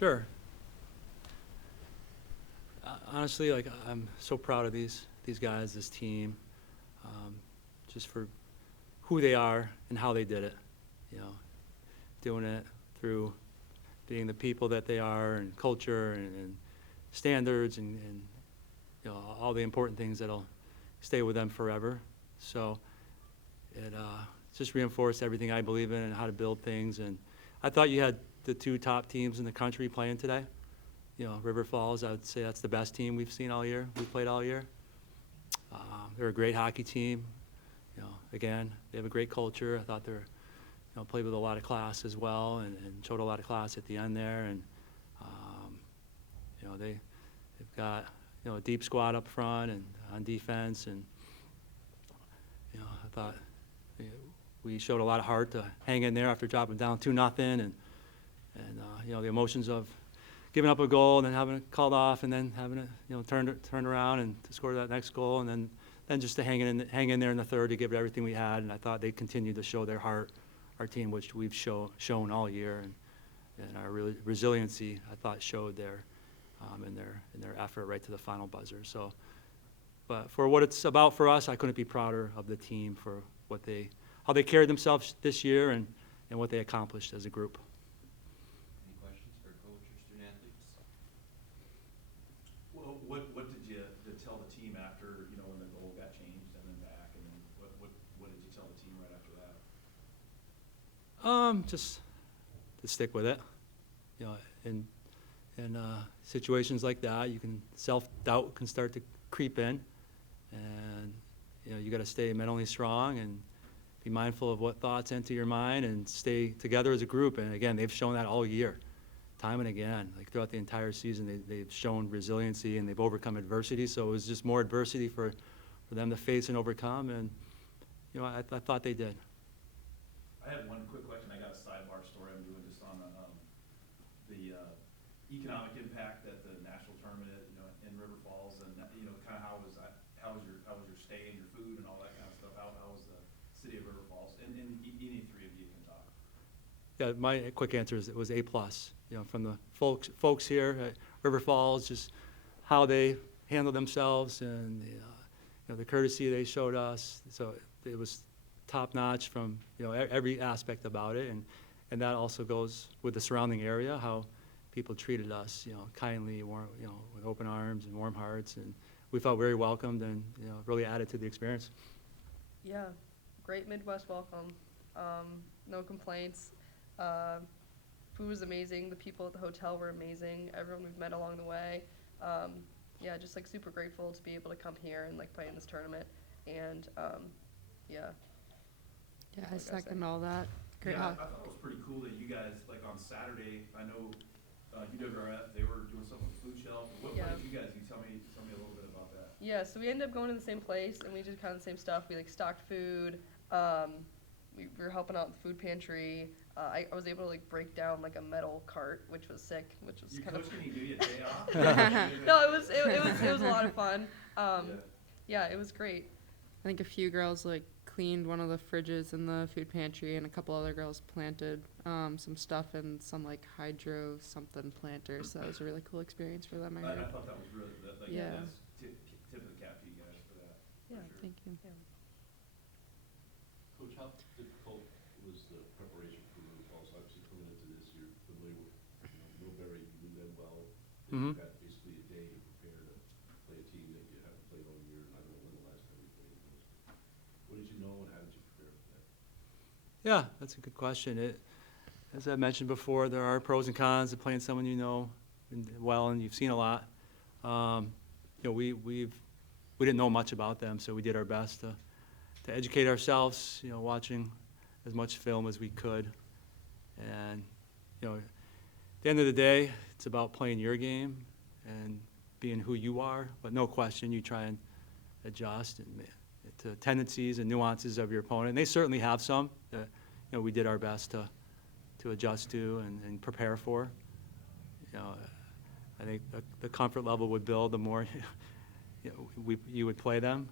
Sure. Honestly, like I'm so proud of these guys, this team, just for who they are and how they did it. You know, doing it through being the people that they are, and culture, and standards, and you know, all the important things that'll stay with them forever. So it just reinforced everything I believe in and how to build things. And I thought you had the two top teams in the country playing today. You know, River Falls, I would say that's the best team we've seen all year. We've played all year. They're a great hockey team. You know, again, they have a great culture. I thought they're, you know, played with a lot of class as well, and showed a lot of class at the end there. And you know, they've got, you know, a deep squad up front and on defense. And you know, I thought we showed a lot of heart to hang in there after dropping down 2-0, and you know, the emotions of giving up a goal and then having it called off, and then having it, you know, turned around and to score that next goal, and then just to hang in there in the third to give it everything we had. And I thought they continued to show their heart, our team, which we've shown all year, and our resiliency, I thought, showed there in their effort right to the final buzzer. So, but for what it's about for us, I couldn't be prouder of the team for how they carried themselves this year, and what they accomplished as a group. Any questions for coach or student athletes? Well, what did you tell the team after, you know, when the goal got changed and then back, and then what did you tell the team right after that? Just to stick with it. You know, in situations like that, self-doubt can start to creep in, and you know, you got to stay mentally strong and be mindful of what thoughts enter your mind, and stay together as a group. And again, they've shown that all year, time and again. Like throughout the entire season, they've shown resiliency, and they've overcome adversity. So it was just more adversity for them to face and overcome. And you know, I thought they did. I had one quick question. I got a sidebar story I'm doing just on the economic impact at the national tournament, you know, in River Falls, and you know, kind of how was your stay and your food and all that kind of stuff? How was the city of River Falls? And any three of you can talk. Yeah, my quick answer is it was A+. You know, from the folks here at River Falls, just how they handled themselves, and you know, the courtesy they showed us. So it was top notch from, you know, every aspect about it, and that also goes with the surrounding area, how people treated us, you know, kindly, warm, you know, with open arms and warm hearts, and we felt very welcomed, and you know, really added to the experience. Yeah, great Midwest welcome. No complaints. Food was amazing. The people at the hotel were amazing. Everyone we've met along the way. Yeah, just like super grateful to be able to come here and like play in this tournament. And yeah. Yeah, I second all that. Great. Yeah, I thought it was pretty cool that you guys, like on Saturday, I know UWRF, they were doing something with the food shelf. What did you guys do? Tell me a little bit about that. Yeah, so we ended up going to the same place, and we did kind of the same stuff. We like stocked food. We were helping out in the food pantry. I was able to like break down like a metal cart, which was sick, which was kind of. Your coach didn't give you a day off? No, it was a lot of fun. Yeah, it was great. I think a few girls like cleaned one of the fridges in the food pantry, and a couple other girls planted some stuff in some like hydro something planter. So that was a really cool experience for them. I thought that was really Yeah. that's tip of the cap to you guys for that. Yeah, for sure. Thank you. Yeah. Coach, how difficult was the preparation for River Falls? Obviously, coming into this, you're familiar with, you know, Millbury, you knew them well. Mhm. You had basically a day to prepare to play a team that you haven't played all year, and I don't know when the last time you played was. What did you know, and how did you prepare for that? Yeah, that's a good question. As I mentioned before, there are pros and cons to playing someone you know well and you've seen a lot. You know, we didn't know much about them, so we did our best to educate ourselves. You know, watching as much film as we could, and you know, at the end of the day, it's about playing your game and being who you are. But no question, you try and adjust to tendencies and nuances of your opponent. And they certainly have some that, you know, we did our best to adjust to and prepare for. You know, I think the comfort level would build the more you know, you would play them.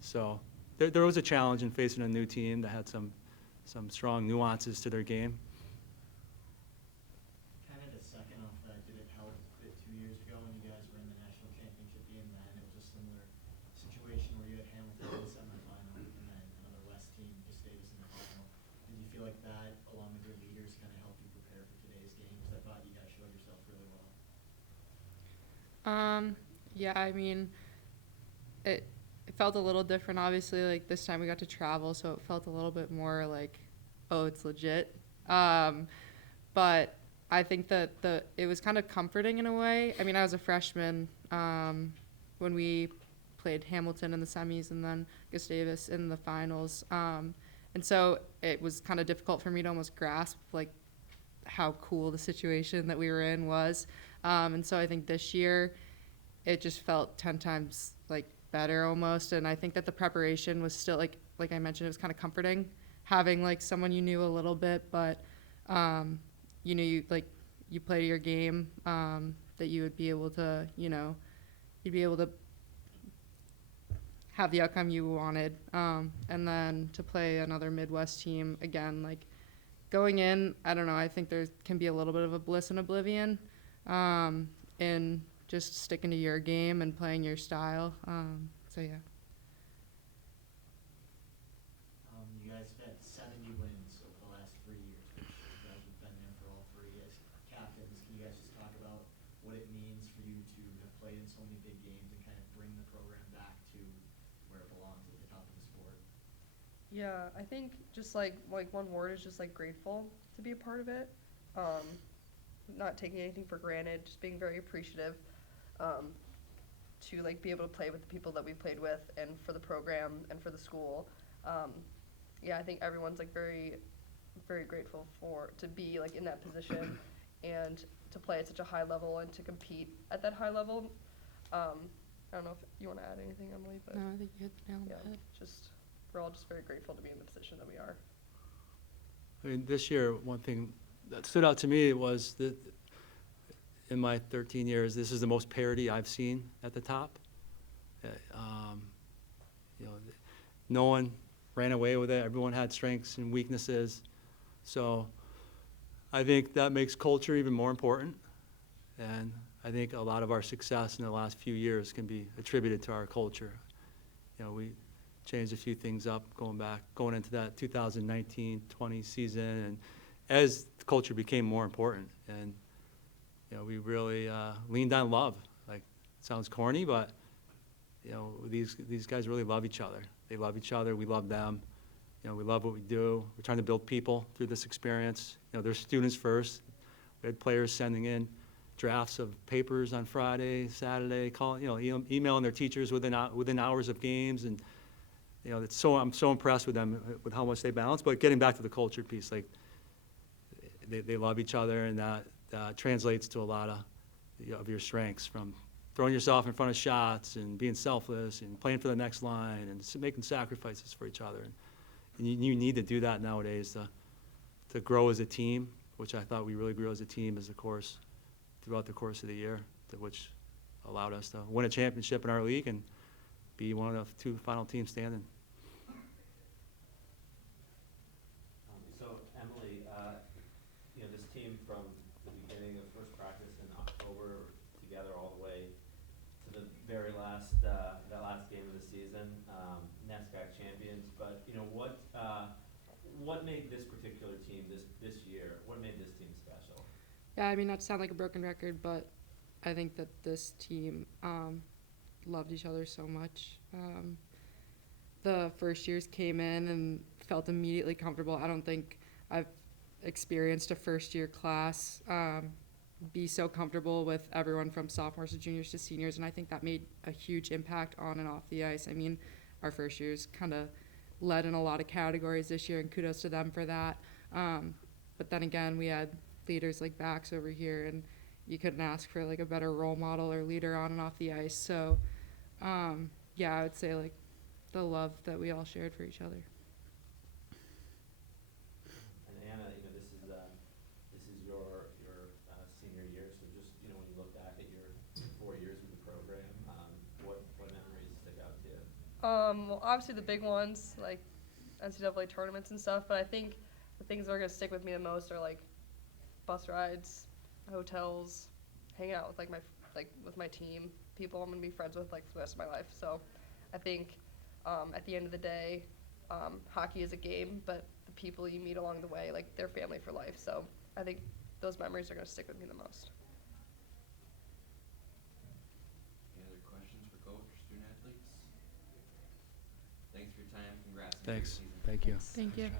So there was a challenge in facing a new team that had some strong nuances to their game. Kind of to second off that, did Yeah, I mean, it felt a little different. Obviously, like this time we got to travel, so it felt a little bit more like, oh, it's legit. But I think that it was kind of comforting in a way. I mean, I was a freshman when we played Hamilton in the semis and then Gustavus in the finals. And so it was kind of difficult for me to almost grasp like how cool the situation that we were in was. And so I think this year it just felt 10 times like better almost. And I think that the preparation was still like I mentioned, it was kind of comforting having like someone you knew a little bit, but you know, you play your game, that you would be able to, you know, you'd be able to have the outcome you wanted. And then to play another Midwest team again, like going in, I don't know, I think there can be a little bit of a bliss and oblivion in just sticking to your game and playing your style. So yeah. You guys have had 70 wins over the last 3 years. You guys have been there for all 3 as captains. Can you guys just talk about what it means for you to have played in so many big games and kind of bring the program back to where it belongs at the top of the sport? Yeah, I think just like one word is just like grateful to be a part of it. Not taking anything for granted, just being very appreciative to like be able to play with the people that we played with and for the program and for the school. Yeah, I think everyone's like very, very grateful to be like in that position and to play at such a high level and to compete at that high level. I don't know if you want to add anything, Emily, but No, I think you hit the nail on yeah, the head. we're all just very grateful to be in the position that we are. I mean, this year, one thing that stood out to me was that in my 13 years, this is the most parity I've seen at the top. You know, no one ran away with it. Everyone had strengths and weaknesses. So I think that makes culture even more important. And I think a lot of our success in the last few years can be attributed to our culture. You know, we changed a few things up going into that 2019-20 season, and as the culture became more important, and you know, we really leaned on love. Like, it sounds corny, but you know, these guys really love each other. They love each other. We love them. You know, we love what we do. We're trying to build people through this experience. You know, they're students first. We had players sending in drafts of papers on Friday, Saturday, emailing their teachers within hours of games, and you know, I'm so impressed with them with how much they balance. But getting back to the culture piece, like they love each other, and that translates to a lot of your strengths, from throwing yourself in front of shots and being selfless and playing for the next line and making sacrifices for each other. And you need to do that nowadays to grow as a team, which I thought we really grew as a team throughout the course of the year, which allowed us to win a championship in our league and be one of the 2 final teams standing. So Emily, you know, this team from the beginning of first practice in October together all the way to the very last that last game of the season, NESCAC champions. But you know, what made this particular team this year? What made this team special? Yeah, I mean, not to sound like a broken record, but I think that this team loved each other so much. The first years came in and felt immediately comfortable. I don't think I've experienced a first-year class be so comfortable with everyone from sophomores to juniors to seniors, and I think that made a huge impact on and off the ice. I mean, our first years kind of led in a lot of categories this year, and kudos to them for that. But then again, we had leaders like Bax over here, and you couldn't ask for like a better role model or leader on and off the ice. So yeah, I would say like the love that we all shared for each other. And Anna, you know, this is your senior year. So just, you know, when you look back at your 4 years with the program, what memories stick out to you? Well, obviously the big ones like NCAA tournaments and stuff, but I think the things that are gonna stick with me the most are like bus rides, hotels, hanging out with with my team, people I'm gonna be friends with like for the rest of my life. So I think at the end of the day, hockey is a game, but the people you meet along the way, like, they're family for life. So I think those memories are gonna stick with me the most. Thanks. Thank you. Thank you.